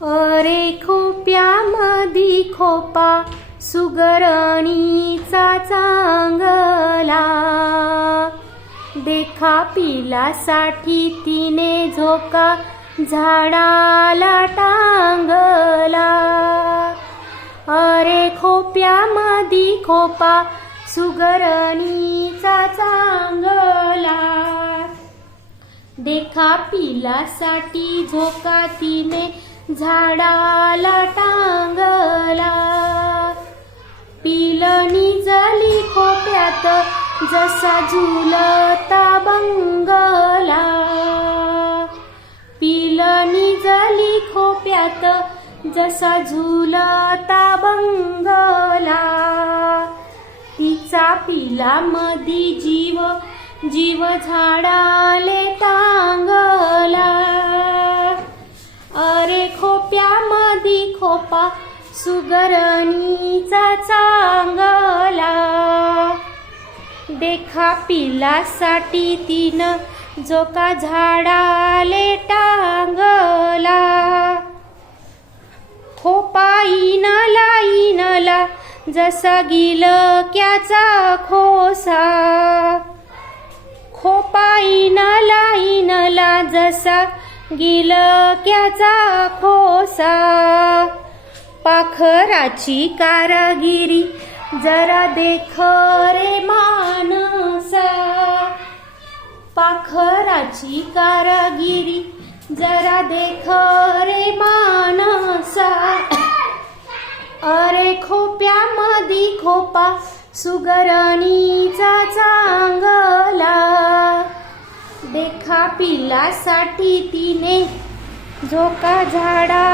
अरे खोप्यामधी खोपा सुगरणीचा चांगला, देखा पिलासाठी तिने झोका झाडाला टांगला. अरे खोप्यामधी खोपा सुगरणीचा चांगला, देखा पिलासाठी झोका तिने झाडाला टांगला. पिल निजली खोप्यात जसा झुलता बंगला, पिल निजली खोप्यात जसा झुलता बंगला. तिचा पिलामधी जीव जीव झाडाले टांगला. अरे खोप्यामधी खोपा सुगरणीचा चांगला, देखा पिलासाठी तिनं झोका झाडाले टांगला. खोपा इनला जसा गिलक्याचा खोसा, खोपा इनला जसा गिलक्याचा खोसा. पाखराची कारागिरी जरा देख रे मानसा, पाखराची कारागिरी जरा देख रे मानसा. अरे खोप्यामधी खोपा सुगरणीचा चांगला, देखा पिलासाठी तिने झोका झाडा